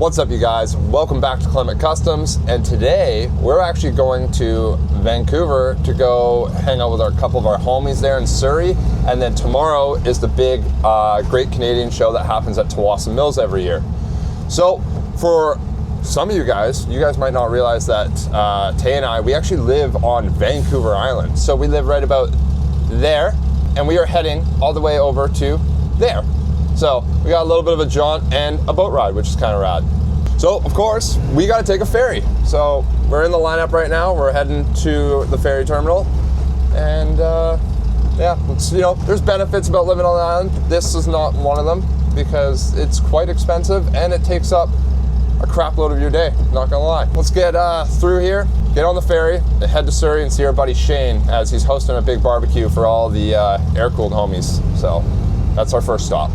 What's up, you guys? Welcome back to Climate Customs, and today we're actually going to Vancouver to go hang out with a couple of our homies there in Surry, and then tomorrow is the big Great Canadian Show that happens at Tsawwassen Mills every year. So for some of you guys might not realize that Tay and I, we actually live on Vancouver Island. So we live right about there, and we are heading all the way over to there. So we got a little bit of a jaunt and a boat ride, which is kind of rad. So of course, we got to take a ferry. So we're in the lineup right now. We're heading to the ferry terminal, and yeah, it's, there's benefits about living on the island. This is not one of them because it's quite expensive and it takes up a crap load of your day, not gonna lie. Let's get through here, get on the ferry, and head to Surrey and see our buddy Shane as he's hosting a big barbecue for all the Aircooled homies. So that's our first stop.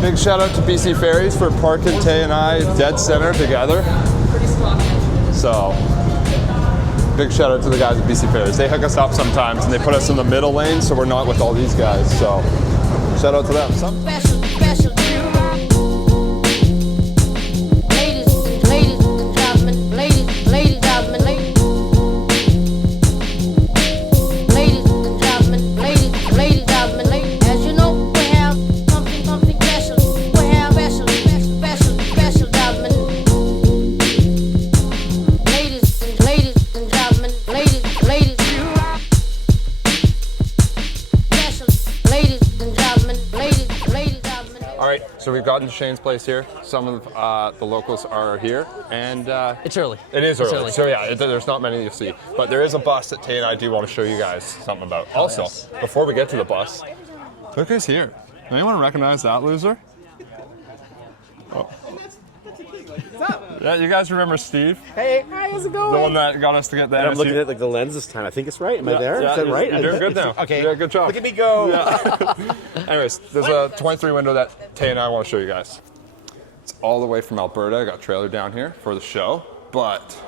Big shout out to BC Ferries for parking Tay and I dead center together. So, big shout out to the guys at BC Ferries. They hook us up sometimes and they put us in the middle lane so we're not with all these guys. So, shout out to them. So we've gotten to Shane's place here. Some of the locals are here, and it's early. It is early. So yeah, there's not many you'll see. But there is a bus that Tay and I do want to show you guys something about. Also, yes. Before we get to the bus, look who's here. Anyone recognize that loser? Oh. What's up? Yeah, you guys remember Steve? Hey, hi, how's it going? The one that got us to get that. I'm looking at the lens this time. I think it's right. Am I there? Yeah, is that right? You're doing good now. Okay. Yeah, good job. Look at me go. Yeah. Anyways, there's a 23 window that Tay and I want to show you guys. It's all the way from Alberta. I got a trailer down here for the show, but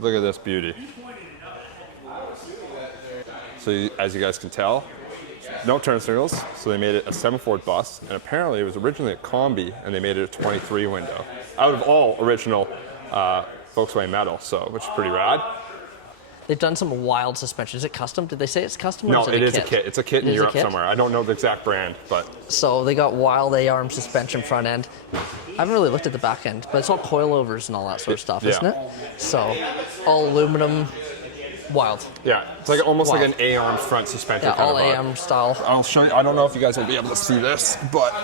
look at this beauty. So as you guys can tell, no turn signals, so they made it a 7-Ford bus, and apparently it was originally a combi, and they made it a 23 window out of all original Volkswagen metal, so which is pretty rad. They've done some wild suspension. Is it custom? Did they say it's custom? No, it is a kit. It's a kit in Europe somewhere. I don't know the exact brand, but. So they got wild A-arm suspension front end. I haven't really looked at the back end, but it's all coilovers and all that sort of stuff, isn't it? So all aluminum, wild. Yeah, it's like almost wild. Like an A-arm front suspension. Yeah, kind all of A-arm style. I'll show you. I don't know if you guys will be able to see this, but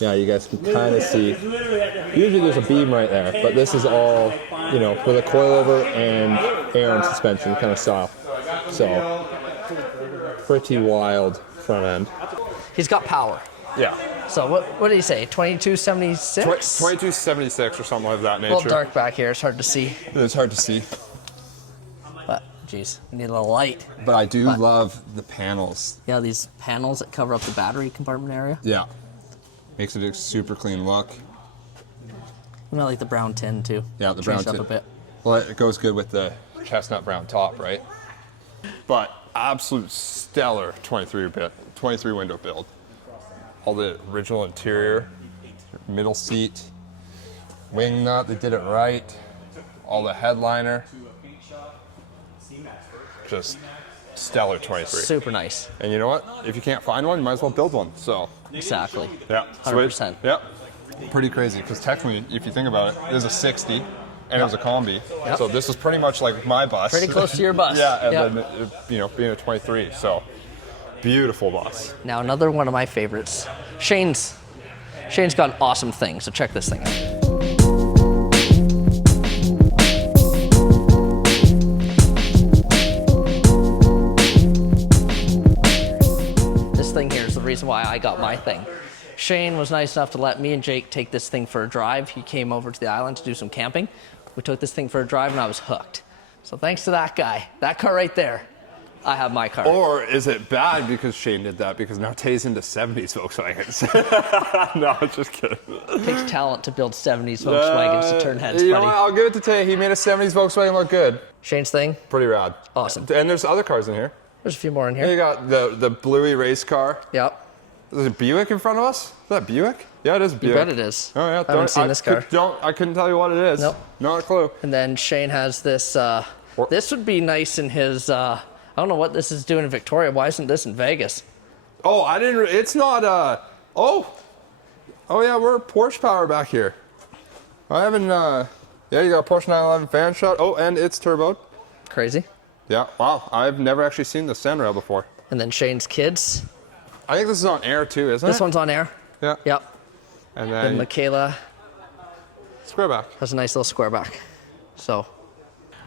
yeah, you guys can kind of see. Usually there's a beam right there, but this is all, with a coilover and A-arm suspension kind of style. So, pretty wild front end. He's got power. Yeah. So what did he say? 2276? 2276 or something like that nature. A little dark back here. It's hard to see. It's hard to see. But, geez, need a little light. But I do love the panels. Yeah, these panels that cover up the battery compartment area. Yeah. Makes it a super clean look. I like the brown tin too. Yeah, the brown tin. Up a bit. Well, it goes good with the chestnut brown top, right? But absolute stellar 23 window build. All the original interior, middle seat, wing nut, they did it right. All the headliner. Just stellar 23. Super nice. And you know what? If you can't find one, you might as well build one. So. Exactly. Yeah. 100%. Yep. Pretty crazy because technically, if you think about it, there's a 60 and it was a combi. Yep. So this is pretty much like my bus. Pretty close to your bus. Yeah, and then being a 23. So beautiful bus. Now another one of my favorites. Shane's got an awesome thing. So check this thing out. Reason why I got my thing. Shane was nice enough to let me and Jake take this thing for a drive. He came over to the island to do some camping. We took this thing for a drive and I was hooked. So thanks to that guy, that car right there, I have my car. Or is it bad because Shane did that because now Tay's into 70s Volkswagens? No, just kidding. It takes talent to build 70s Volkswagens to turn heads, You know buddy. what? I'll give it to Tay. He made a 70s Volkswagen look good. Shane's thing, Pretty rad. awesome. And there's other cars in here. There's a few more in You here. got the bluey race car. Yep. There's a Buick in front of us. Is that Buick? Yeah, it is a Buick. You bet it is. Oh yeah. I haven't seen this car. I couldn't tell you what it is. Nope. Not a clue. And then Shane has this. This would be nice in his. I don't know what this is doing in Victoria. Why isn't this in Vegas? Oh, I didn't. It's not. Oh yeah, we're Porsche power back here. I haven't. Yeah, you got a Porsche 911 fan shot. Oh, and it's turboed. Crazy. Yeah. Wow. I've never actually seen the Sanrail before. And then Shane's kids. I think this is on air too, isn't it? This one's on air. Yeah. Yep. And And then Michaela square back. has a nice little square back. So, All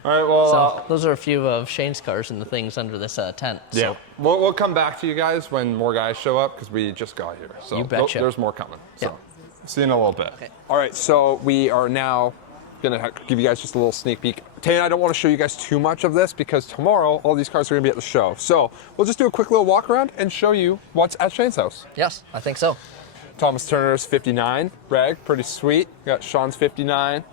right. Well. those are a few of Shane's cars and the things under this tent. Yeah. So, We'll come back to you guys when more guys show up because we just got here. So You betcha. there's more coming. So Yeah. see you in a little bit. Okay. All right. So we are now gonna give you guys just a little sneak peek. Tay and I don't want to show you guys too much of this because tomorrow all these cars are gonna be at the show. So we'll just do a quick little walk around and show you what's at Shane's house. yes, I think so. Thomas Turner's 59 reg, pretty sweet. Got Sean's 59.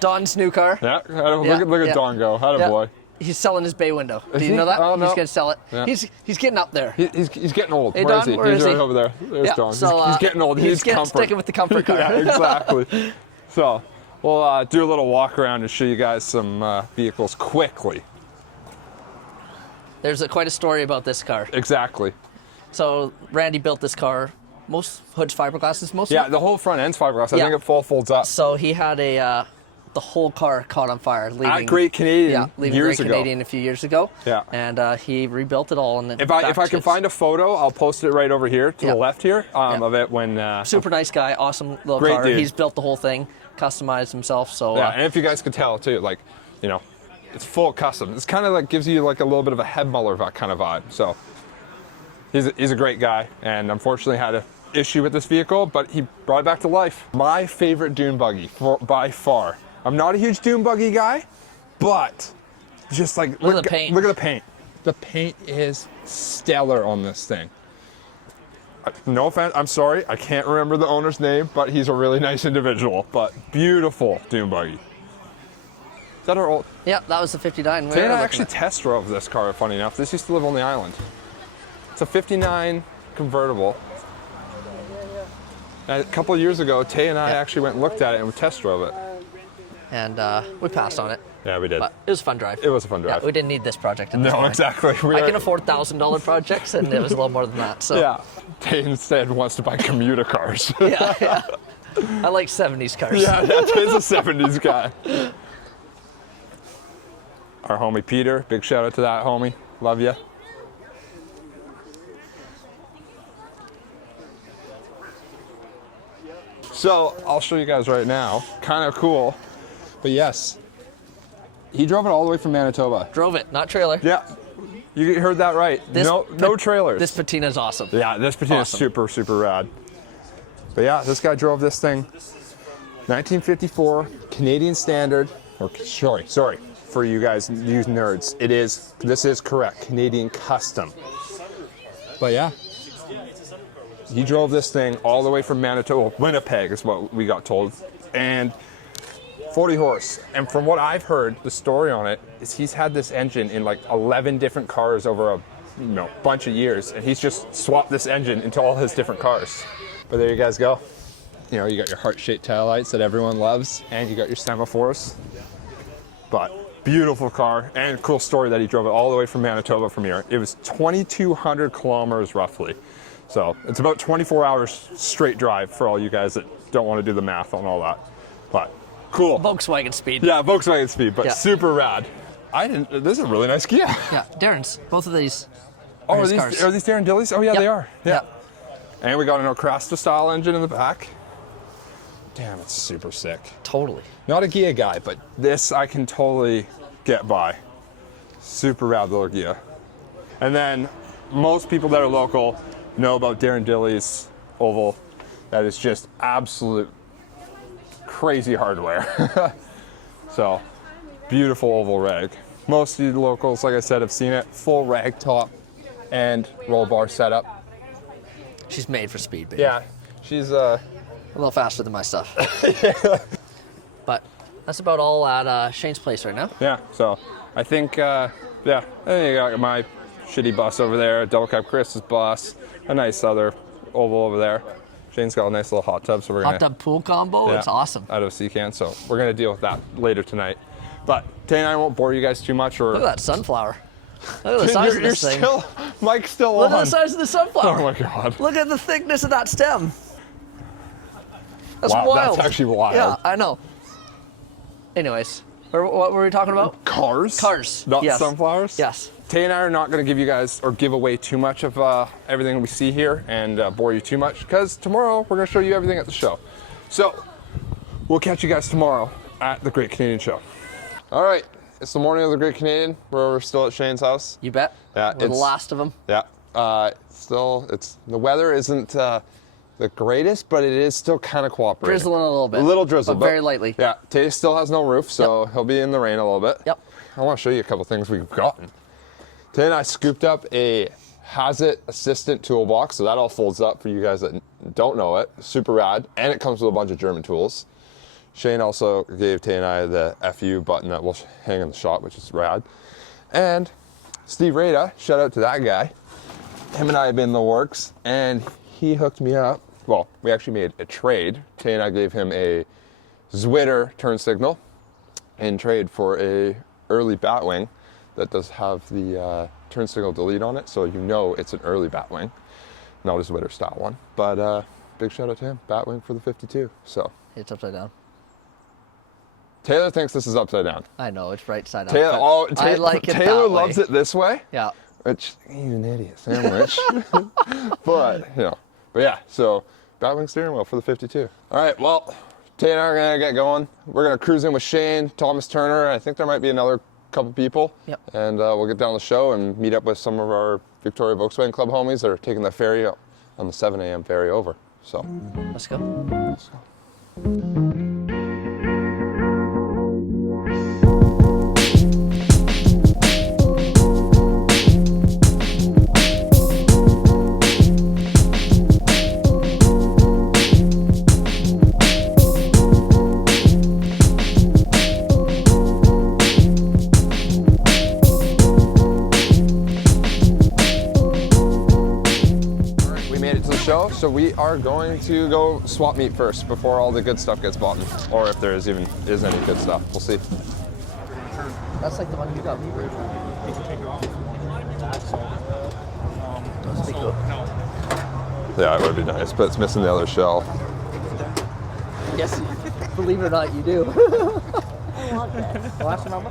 Don's new car. Yeah. Yeah, Look yeah. at Don go. How'd a Yeah. boy. He's selling his bay window. Is Do you he? know that? Oh, no. He's gonna sell it. Yeah. He's getting up there. He's getting old. Hey, Where Don, is he? where He's is right he? over there. There's Yeah, Don. so, He's getting old. He he's needs getting comfort. sticking with the comfort car. Yeah, exactly. So we'll do a little walk around and show you guys some vehicles quickly. There's quite a story about this car. Exactly. So Randy built this car. Most hood's fiberglass is most. Yeah, Of it. the whole front end's fiberglass. I Yeah. think it folds up. So he had the whole car caught on fire. Leaving, At Great Canadian Yeah, leaving years Great ago. Canadian a few years ago. Yeah. And he rebuilt it all. And If I can find a photo, I'll post it right over here to Yeah. the left here Yeah. of it when. Super nice guy, awesome little Great car. dude. He's built the whole thing, customized himself. So Yeah, and if you guys could tell too, like, you know, it's full custom. It's kind of like gives you like a little bit of a head muller kind of vibe. So he's a great guy, and unfortunately had an issue with this vehicle, but he brought it back to life. My favorite dune buggy by far. I'm not a huge dune buggy guy, but just like Look at the paint. Look at the paint. The paint is stellar on this thing. No offense, I'm sorry, I can't remember the owner's name, but he's a really nice individual. But beautiful dune buggy. Is that our old? yeah, that was the 59. Tay and I actually test drove this car, funny enough. This used to live on the island. It's a 59 convertible. And a couple of years ago, Tay and I actually went and looked at it and we test drove it. And we passed on it. Yeah, we did. But it was a fun drive. It was a fun drive. Yeah, we didn't need this project at this No, point. exactly. I can afford $1,000 projects, and it was a little more than that. So Yeah. Tay instead wants to buy commuter cars. yeah. I like 70s cars. Yeah, Tay's a 70s guy. Our homie Peter, big shout out to that homie. Love ya. So I'll show you guys right now. Kind of cool, but yes, he drove it all the way from Manitoba. Drove it, not trailer. Yeah, you heard that right. No trailers. This patina's awesome. Yeah, this patina is Awesome. super rad. But yeah, this guy drove this thing, 1954 Canadian Standard. Or sorry, for you guys, you nerds, this is correct, Canadian Custom. But yeah, he drove this thing all the way from Manitoba, Winnipeg is what we got told, and 40 horse. And from what I've heard, the story on it is he's had this engine in like 11 different cars over a bunch of years, and he's just swapped this engine into all his different cars. But there you guys go. You know, you got your heart-shaped taillights that everyone loves, and you got your semaphores. But beautiful car, and cool story that he drove it all the way from Manitoba from here. It was 2,200 kilometers roughly. So it's about 24 hours straight drive for all you guys that don't want to do the math on all that. But cool. Volkswagen speed. Yeah, Volkswagen speed, but Yeah. super rad. This is a really nice Kia. Yeah, Darren's. Both of these. Oh, his cars. are these Darren Dillies? Oh yeah, Yep. they are. Yeah. Yep. And we got an Okrasta style engine in the back. Damn, it's super sick. Totally. Not a Gia guy, but this I can totally get by. Super rad little Gia. And then most people that are local know about Darren Dilly's oval. That is just absolute crazy hardware. So beautiful oval reg. most of the locals, like I said, have seen it. Full rag top and roll bar setup. She's made for speed, baby. Yeah, she's A little faster than my stuff. Yeah. But that's about all at Shane's place right now. Yeah, so I think, yeah, I think I got my shitty bus over there, double cab Chris's bus, a nice other oval over there. Shane's got a nice little hot tub, so we're Hot tub pool combo, it's awesome. Out of a sea can, so we're gonna deal with that later tonight. But Tay and I won't bore you guys too much. Or look at that sunflower. Look at the size of this thing. Mike's still Look on. at the size of the sunflower. Oh my god. Look at the thickness of that stem. That's wow, wild. that's actually wild. Yeah, I know. Anyways, what were we talking about? Cars? Cars. Not yes. sunflowers? Yes. Tay and I are not going to give you guys or give away too much of everything we see here and bore you too much, because tomorrow we're going to show you everything at the show. So we'll catch you guys tomorrow at the Great Canadian Show. All right, it's the morning of the Great Canadian. We're still at Shane's house. You bet. Yeah, we're the last of them. Yeah. The weather isn't the greatest, but it is still kind of cooperating. Drizzling a little bit. A little drizzle, but very lightly. Yeah, Tay still has no roof, so he'll be in the rain a little bit. Yep. I want to show you a couple things we've gotten. Tay and I scooped up a Hazit Assistant toolbox, so that all folds up for you guys that don't know it. Super rad, and it comes with a bunch of German tools. Shane also gave Tay and I the FU button that will hang in the shop, which is rad. And Steve Rada, shout out to that guy. Him and I have been in the works, and he hooked me up. Well, we actually made a trade. Tay and I gave him a Zwitter turn signal in trade for a early Batwing that does have the turn signal delete on it, so you know it's an early Batwing, not a Zwitter style one. But big shout out to him, Batwing for the 52. So it's upside down. Taylor thinks this is upside down. I know, it's right side up. I like it Taylor that loves way. it this way. Yeah. Which, he's an idiot sandwich. But yeah, so Batwing steering wheel for the 52. All right, well, Tay and I are gonna get going. We're gonna cruise in with Shane, Thomas Turner. I think there might be another couple people. Yep. And we'll get down the show and meet up with some of our Victoria Volkswagen Club homies that are taking the ferry on the 7 a.m. ferry over. So let's go. Let's go. So we are going to go swap meet first before all the good stuff gets bought, or if there is any good stuff. We'll see. That's like the one you got me. That's cool. Yeah, it would be nice, but it's missing the other shell. Yes, believe it or not, you do.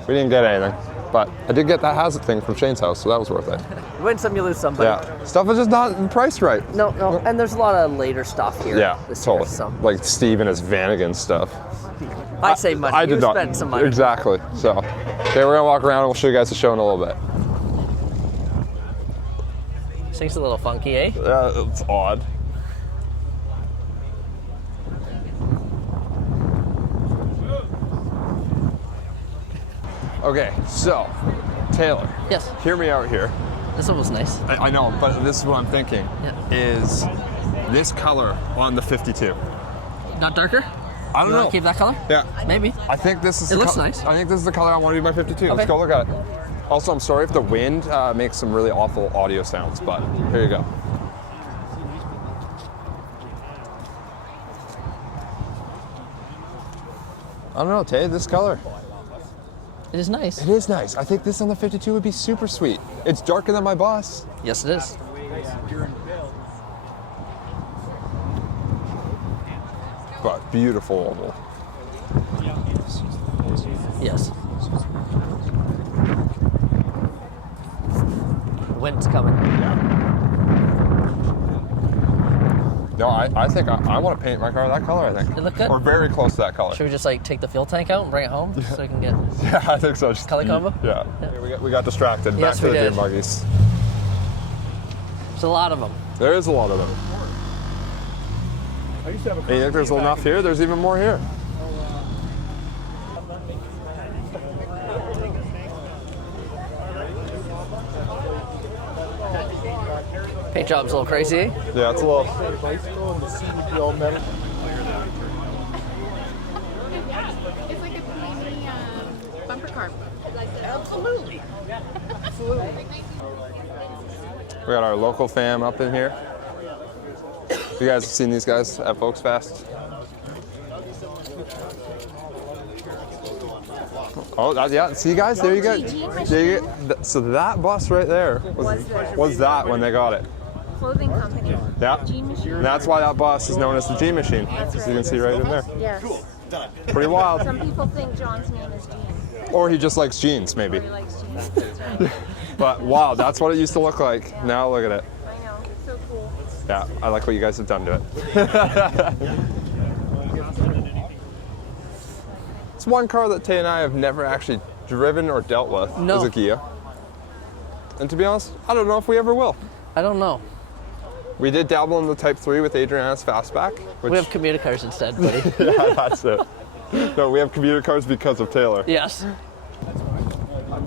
We didn't get anything, but I did get that Hazit thing from Shane's house, so that was worth it. You win some, you lose some. Yeah, stuff is just not priced right. No, and there's a lot of later stuff here. Yeah, totally. Year, so. Like Steve and his Vanagon stuff. I save money. I did not spend some money. Exactly. So, okay, we're gonna walk around and we'll show you guys the show in a little bit. This thing's a little funky, eh? Yeah, it's odd. Okay, so Taylor. Yes. Hear me out here. This one was nice. I know, but this is what I'm thinking. Yeah. Is this color on the 52? Not darker? I don't know. Keep that color? Yeah. Maybe. I think this is. It looks nice. I think this is the color I want to do my 52. Okay. Let's go look at it. Also, I'm sorry if the wind makes some really awful audio sounds, but here you go. I don't know, Tay, this color. It is nice. It is nice. I think this on the 52 would be super sweet. It's darker than my bus. Yes, it is. But beautiful oval. Yes. Wind's coming. No, I think I want to paint my car that color, I think. It look good? Or very close to that color. Should we just like take the fuel tank out and bring it home so we can get Yeah, I think so. Just color combo? Yeah. We got distracted. Yes, Back to we the did. deer muggies. There's a lot of them. There is a lot of them. I used to have a Hey, you think there's enough here? There's even more here. Paint job's a little crazy, eh? Yeah, it's a little. Bicycle and the seat would be all metal. It's like a tiny bumper car. Absolutely. We got our local fam up in here. You guys have seen these guys at Volksfest? Oh, yeah. See, guys, there you go. So that bus right there was that when they got it. Clothing company. Yeah. Jean machine. And that's why that bus is known as the G machine. As you can see right in there. Yes. Pretty wild. Some people think John's name is Jean. Or he just likes jeans, maybe. Or he likes jeans. That's right. But wow, that's what it used to look like. Now look at it. I know. It's so cool. Yeah, I like what you guys have done to it. It's one car that Tay and I have never actually driven or dealt with. No. Is a Kia. And to be honest, I don't know if we ever will. I don't know. We did dabble in the Type 3 with Adriana's Fastback. Which, We have commuter cars instead, buddy. yeah, that's it. No, we have commuter cars because of Taylor. Yes.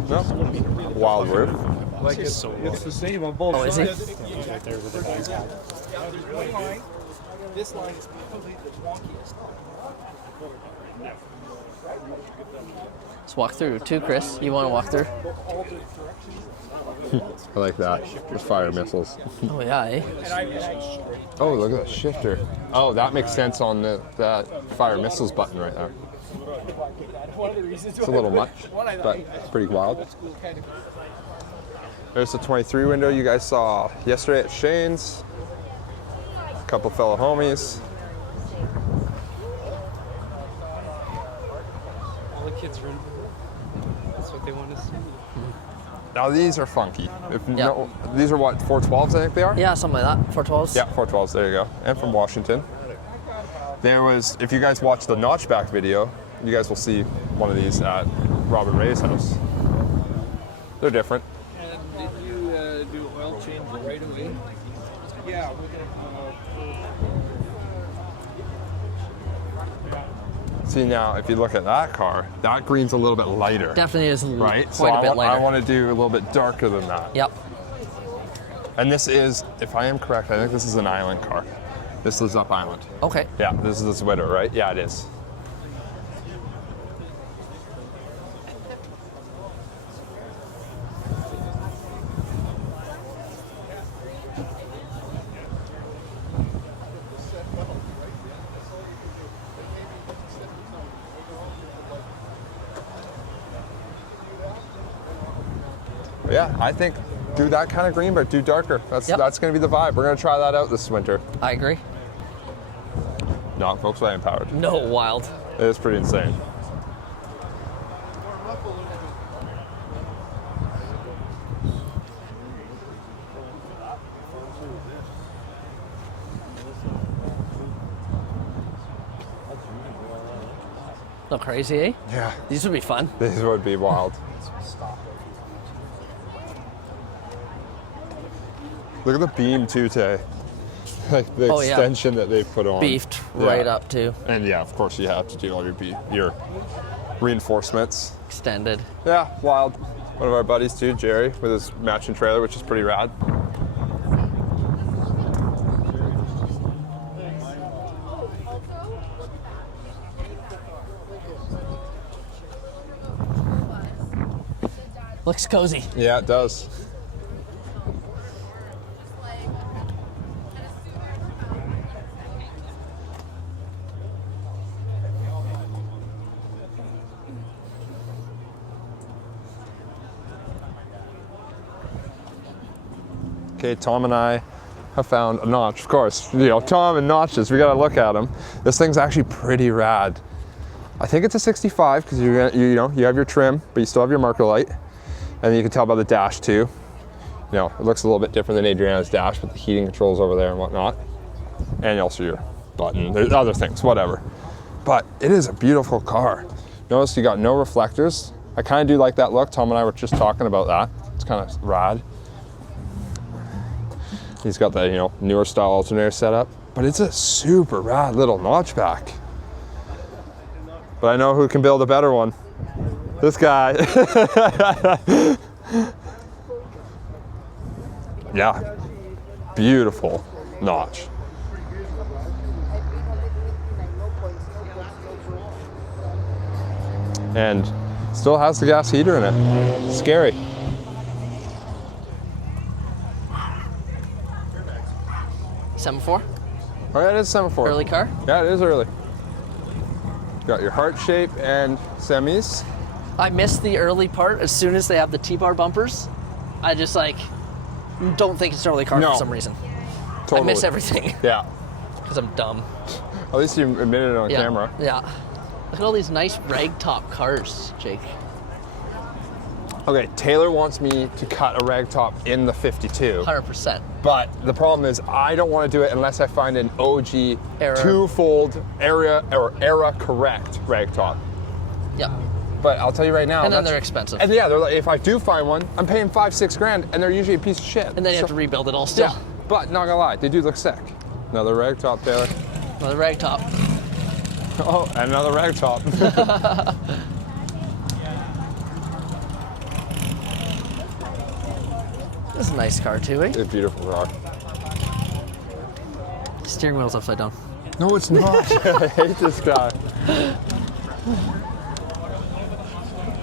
No. Wild roof. Like it's the same on both Oh, is he? sides. Right there with the nice guy. This line is probably the wonkiest. Let's walk through too, Chris. You want to walk through? I like that. With fire missiles. Oh yeah, eh? Oh, look at that shifter. Oh, that makes sense on that fire missiles button right there. It's a little much, but it's pretty wild. There's the 23 window you guys saw yesterday at Shane's. A couple fellow homies. All the kids run. That's what they want to see. Now these are funky. These are what, 412s I think they are? Yeah, something like that. 412s. Yeah, 412s, there you go. And from Washington. There was, if you guys watch the notchback video, you guys will see one of these at Robert Ray's house. They're different. And did you do oil change right away? Yeah, we're See now, if you look at that car, that green's a little bit lighter. Definitely is Right? quite a bit lighter. I want to do a little bit darker than that. Yep. And this is, if I am correct, I think this is an island car. This is up island. Okay. Yeah, this is this widow, right? Yeah, it is. Yeah, I think do that kind of green, but do darker. That's Yep. going to be the vibe. We're going to try that out this winter. I agree. Not Volkswagen powered. No, wild. It is pretty insane. No crazy, eh? Yeah. These would be fun. This would be wild. Look at the beam too, Tay. Like the Oh, yeah. extension that they put on. Beefed Yeah. right up too. And yeah, of course you have to do all your reinforcements. Extended. Yeah, wild. One of our buddies too, Jerry, with his matching trailer, which is pretty rad. Looks cozy. Yeah, it does. Okay, Tom and I have found a notch, of course. You know, Tom and notches, we gotta look at them. This thing's actually pretty rad. I think it's a 65 because you have your trim, but you still have your marker light. And you can tell by the dash too. You know, it looks a little bit different than Adriana's dash with the heating controls over there and whatnot. And also your button, there's other things, whatever. But it is a beautiful car. Notice you got no reflectors. I kind of do like that look. Tom and I were just talking about that. It's kind of rad. He's got the, newer style alternator setup, but it's a super rad little notchback. But I know who can build a better one. This guy. Yeah. beautiful notch. And still has the gas heater in it. Scary. Semaphore, Oh yeah, it is semaphore. early car. Yeah, it is early. Got your heart shape and semis. I missed the early part as soon as they have the T-bar bumpers. I just like don't think it's an early car No. for some reason. Totally. I miss everything Yeah. because I'm dumb. At least you admitted it on Yeah. camera. Yeah. Look at all these nice ragtop cars, Jake. Okay, Taylor wants me to cut a ragtop in the 52. 100%. But the problem is I don't want to do it unless I find an OG Era. two-fold era correct ragtop. Yeah. But I'll tell you right now. And then that's- they're expensive. And yeah, they're like, if I do find one, I'm paying $5-6 grand, and they're usually a piece of shit. And then you have to rebuild it all still. Yeah, but not gonna lie, they do look sick. Another ragtop, Taylor. Another ragtop. Oh, and another ragtop. This is a nice car too, eh? It's a beautiful car. Steering wheel's upside down. No, it's not. I hate this guy.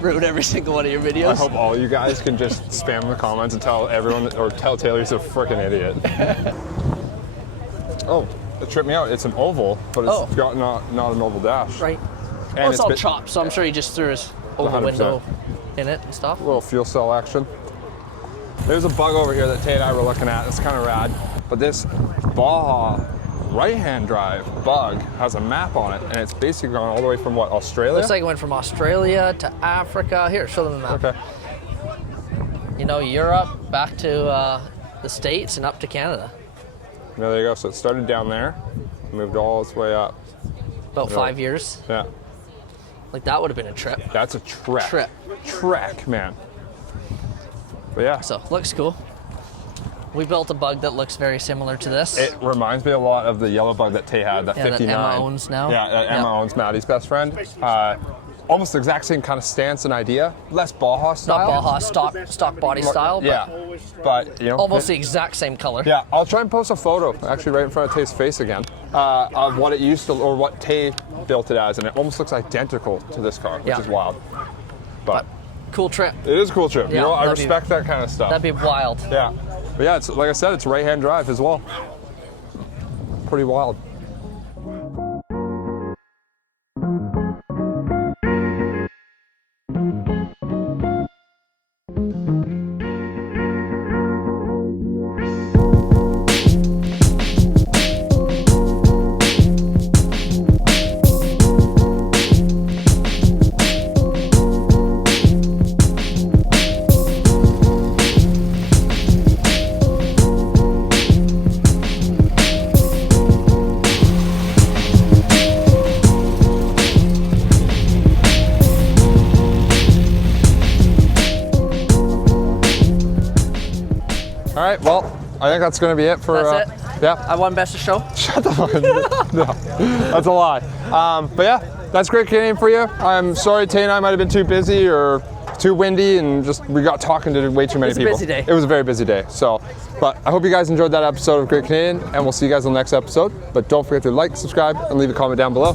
Ruin every single one of your videos. I hope all you guys can just spam the comments and tell everyone, or tell Taylor he's a freaking idiot. Oh, it tripped me out. It's an oval, but it's got not an oval dash. Right. And Well, it's all been- chopped, so I'm sure he just threw his oval 100%. window in it and stuff. A little fuel cell action. There's a bug over here that Tay and I were looking at. It's kind of rad. But this Baja right-hand drive bug has a map on it, and it's basically gone all the way from what, Australia? Looks like it went from Australia to Africa. Here, show them the map. Okay. You know, Europe, back to the States, and up to Canada. There you go. So it started down there, moved all its way up. About 5 years. Yeah. Like, that would have been a trip. That's a trek. Trip. Trek, man. But yeah. So, looks cool. We built a bug that looks very similar to this. It reminds me a lot of the yellow bug that Tay had, that Yeah, that 59. Emma owns now. Yeah, that Emma Yeah. owns, Maddie's best friend. Almost the exact same kind of stance and idea. Less Baja Not style. Baja, stock body style, but Yeah. But, you know. almost the exact same color. Yeah, I'll try and post a photo, actually right in front of Tay's face again, of what it used to, or what Tay built it as, and it almost looks identical to this car, which Yeah. is wild. But Cool trip. it is a cool trip. Yeah, You know, I that'd be- respect that kind of stuff. That'd be wild. Yeah. But yeah, it's like I said, it's right-hand drive as well. Pretty wild. All right, well, I think that's going to be it for. That's it? Yeah. I won best of show. Shut the fuck up. No, that's a lie. But yeah, that's Great Canadian for you. I'm sorry Tay and I might have been too busy or too windy, and just we got talking to way too many It's a people. busy day. It was a very busy day. So, but I hope you guys enjoyed that episode of Great Canadian, and we'll see you guys on the next episode. But don't forget to like, subscribe, and leave a comment down below.